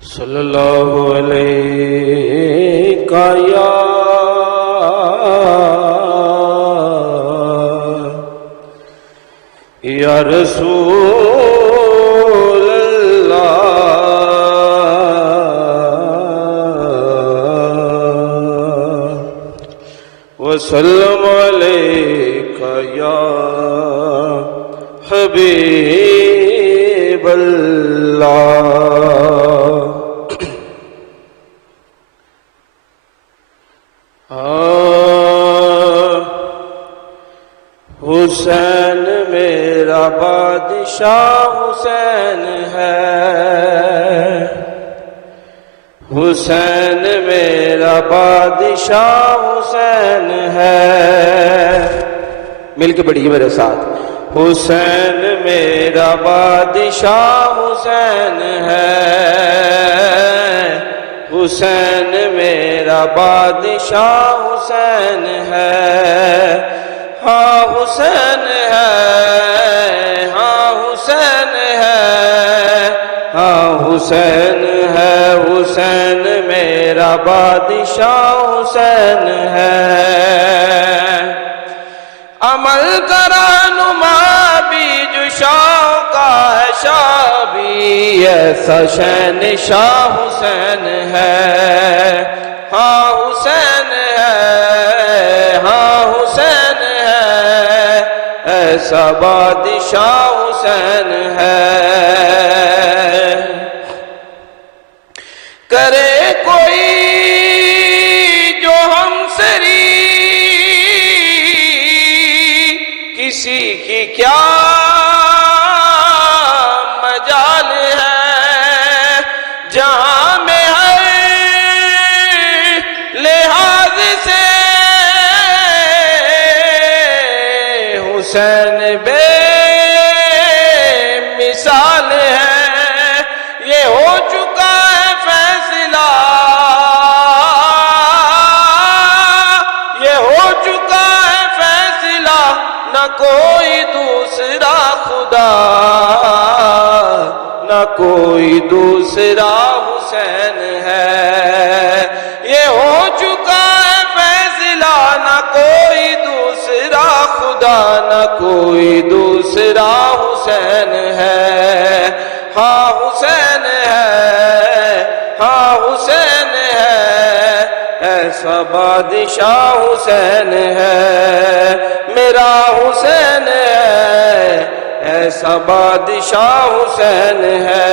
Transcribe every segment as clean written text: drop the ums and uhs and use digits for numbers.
صلی اللہ علیہ یا رسول اللہ وسلم علیک یا حبیب اللہ۔ حسین میرا بادشاہ حسین ہے، حسین میرا بادشاہ حسین ہے، مل کے پڑھیے میرے ساتھ۔ حسین میرا بادشاہ حسین ہے، حسین میرا بادشاہ حسین ہے، ہاں حسین ہے، ہاں حسین ہے، ہاں حسین ہے، حسین میرا بادشاہ حسین ہے۔ عمل کا رہنما بھی جو شاہ کا ہے شاہ بھی، ایسا شہنشاہ حسین ہے، ہاں حسین ہے، ہاں حسین ہے، ایسا بادشاہ حسین ہے۔ کرے کوئی جو ہم سری، کسی کی کیا مجال ہے، جہاں میں ہر لحاظ سے حسین بے مثال ہے۔ یہ ہو چکا ہے فیصلہ، یہ ہو چکا ہے فیصلہ، نہ کوئی دوسرا خدا، نہ کوئی دوسرا حسین ہے۔ یہ ہو چکا ہے فیصلہ، نہ کوئی دوسرا خدا، نہ کوئی دوسرا حسین ہے، ہاں حسین ہے، ہاں حسین ہے، ایسا بادشاہ حسین ہے، میرا حسین ہے، ایسا بادشاہ حسین ہے۔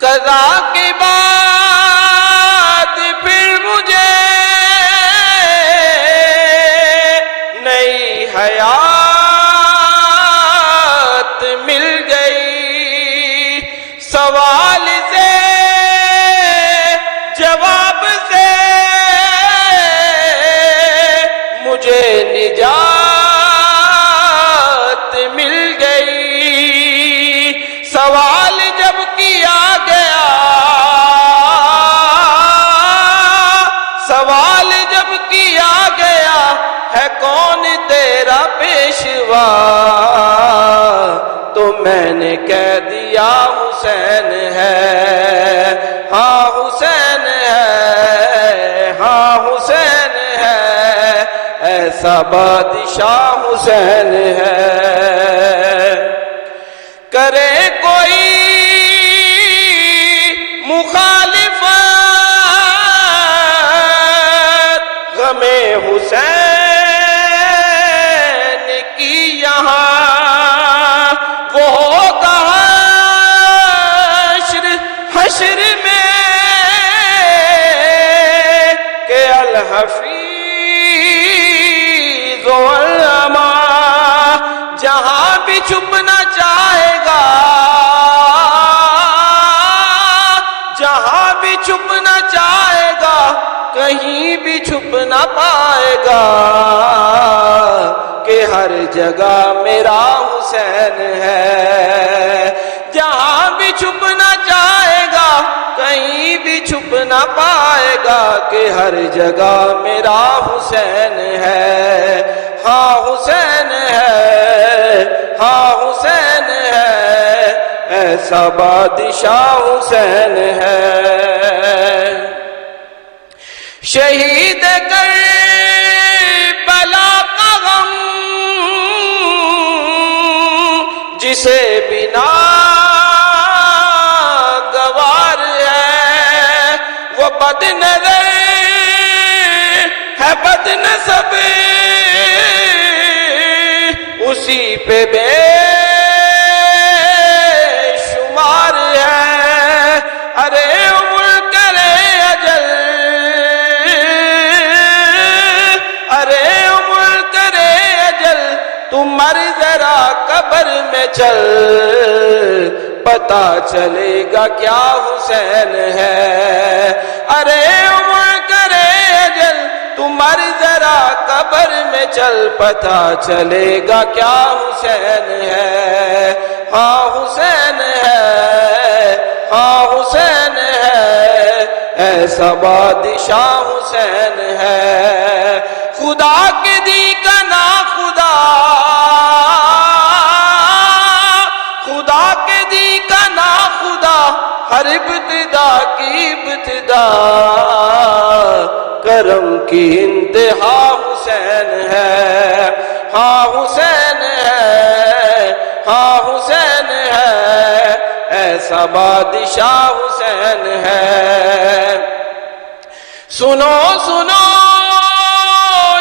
قضا کے بعد پھر مجھے نئی حیات مل گئی، سوال سے جواب سے مجھے نجات مل گئی۔ سوال جب کیا گیا، سوال جب کیا گیا، ہے کون تیرا پیشوا، تو میں نے کہہ دیا حسین ہے، ہاں حسین ہے، ہاں حسین ہے، ایسا بادشاہ حسین ہے۔ کرے کوئی مخالفت غم حسین کی یہاں، وہ ہوگا حشر میں کہ الحفیظ والعما، جہاں بھی چھپنا چاہے گا، جہاں بھی چھپنا چاہے گا، کہیں بھی چھپ نہ پائے گا، کہ ہر جگہ میرا حسین ہے۔ جہاں بھی چھپنا چاہے گا، کہیں بھی چھپ نہ پائے گا، کہ ہر جگہ میرا حسین ہے، ہاں حسین ہے، ہاں حسین ہے، ایسا بادشاہ حسین ہے۔ شہید کربلا کا غم جسے بنا گوار ہے، وہ بد نظر ہے بد نسب اسی پہ بے شمار ہے۔ ارے عمر کرے اجل، ارے عمر کرے اجل، تو مر ذرا قبر میں چل، پتا چلے گا کیا حسین ہے۔ ارے عمر کرے اجل، تو مر ذرا قبر میں چل، پتا چلے گا کیا حسین ہے۔ ہاں حسین ہے، ہاں حسین ہے، ایسا بادشاہ حسین ہے۔ خدا کے دی کا نا خدا، خدا کے دی کا نا خدا، ہر ابتدا کی ابتدا، کرم کی انتہا حسین ہے۔ ہاں حسین ہے، ہاں حسین ہے، ایسا بادشاہ حسین ہے۔ سنو سنو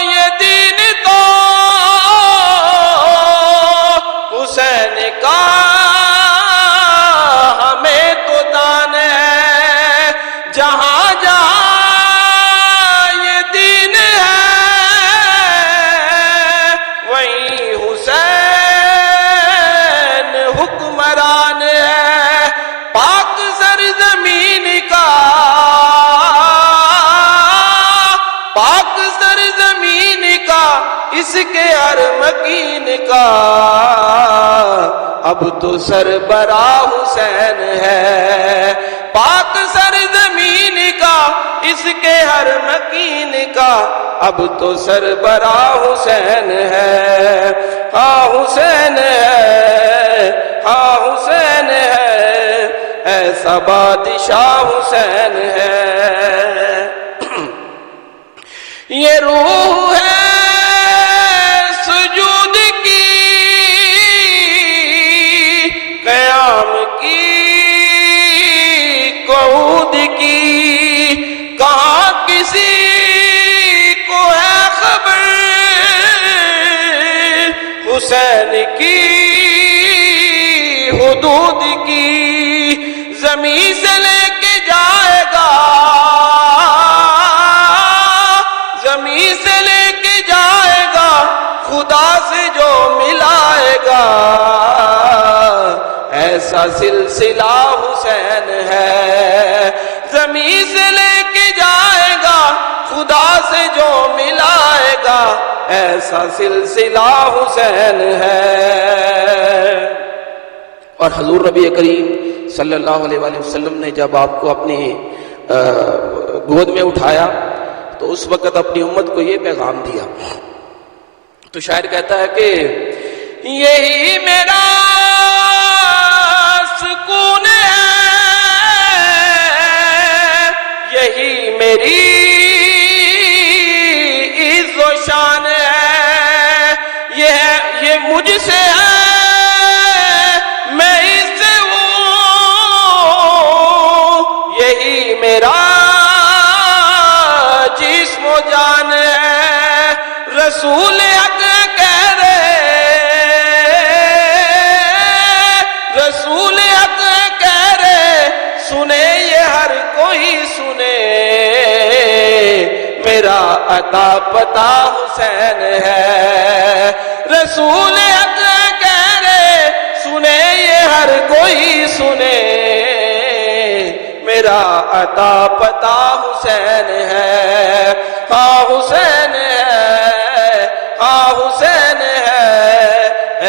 یہ دین تو حسین کا ہمیں تو دان ہے، جہاں جہاں یہ دین ہے وہیں حسین حکمران ہے۔ پاک سرزمین کا، پاک سرزمین کا، اس کے ہر مکین کا اب تو سربراہ حسین ہے۔ پاک سرزمین کا، اس کے ہر مکین کا اب تو سربراہ حسین ہے۔ ہاں حسین ہے، ہاں حسین ہے، ایسا بادشاہ حسین ہے۔ یہ روح ہے سجود کی، قیام کی، قعود کی، کہاں کسی کو ہے خبر حسین کی حدود کی۔ زمین سے لے کے جائے گا، زمین سے لے کے جائے گا، خدا سے جو ملائے گا، ایسا سلسلہ حسین ہے۔ زمین سے لے کے جائے گا، خدا سے جو ملائے گا، ایسا سلسلہ حسین ہے۔ اور حضور نبی کریم صلی اللہ علیہ وآلہ وسلم نے جب آپ کو اپنی گود میں اٹھایا تو اس وقت اپنی امت کو یہ پیغام دیا۔ تو شاعر کہتا ہے کہ یہی میرا سکون ہے، یہی میری عز و شان ہے، یہ مجھ سے ہے، میں اس سے ہوں، یہی میرا جسم و جان ہے۔ رسول حق کہہ رہے، رسول حق کہہ رہے، سنے یہ ہر کوئی سنے، میرا عطا پتا حسین ہے۔ رسول حق کہہ رہے، سنے یہ ہر کوئی سنے، میرا عطا پتا حسین ہے۔ ہاں حسین ہے، ہاں حسین ہے،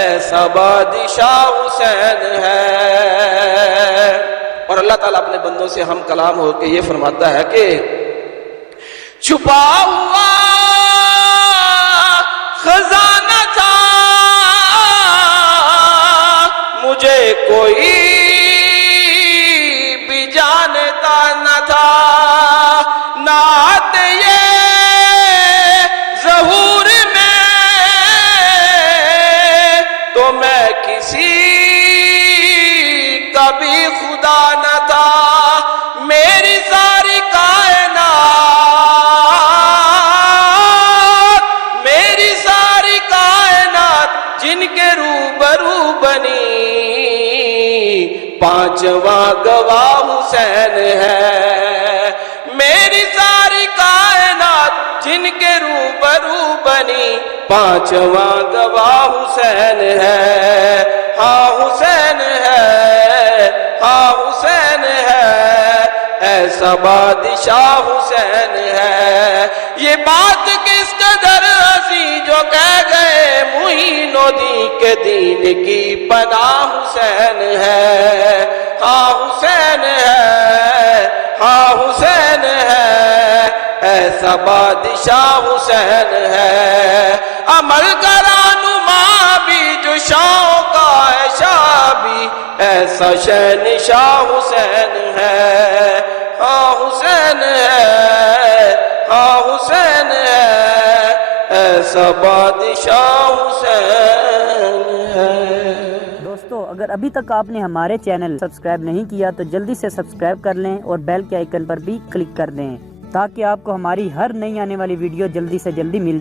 ایسا بادشاہ حسین ہے۔ اور اللہ تعالیٰ اپنے بندوں سے ہم کلام ہو کے یہ فرماتا ہے کہ چھپا ہوا خزانہ تھا مجھے کوئی کا بھی خدا نہ تھا، میری ساری کائنات، میری ساری کائنات جن کے روبرو بنی، پانچواں گواہ حسین ہے۔ میری ساری کائنات جن کے روبرو بنی، پانچواں گواہ حسین ہے۔ ہاں حسین ہے، ہاں حسین ہے، ایسا بادشاہ حسین ہے۔ یہ بات کس قدر عظیم جو کہہ گئے معین الدین کے دین کی پناہ حسین ہے۔ ہاں حسین ہے، ہاں حسین ہے، ایسا بادشاہ حسین ہے۔ عمل کا رہنما بھی جو شاہوں کا ہے شاہ بھی، ایسا شہنشاہ حسین ہے۔ ہاں حسین ہے، ہاں حسین ہے، ایسا بادشاہ حسین ہے۔ دوستو اگر ابھی تک آپ نے ہمارے چینل سبسکرائب نہیں کیا تو جلدی سے سبسکرائب کر لیں اور بیل کے آئیکن پر بھی کلک کر دیں تاکہ آپ کو ہماری ہر نئی آنے والی ویڈیو جلدی سے جلدی مل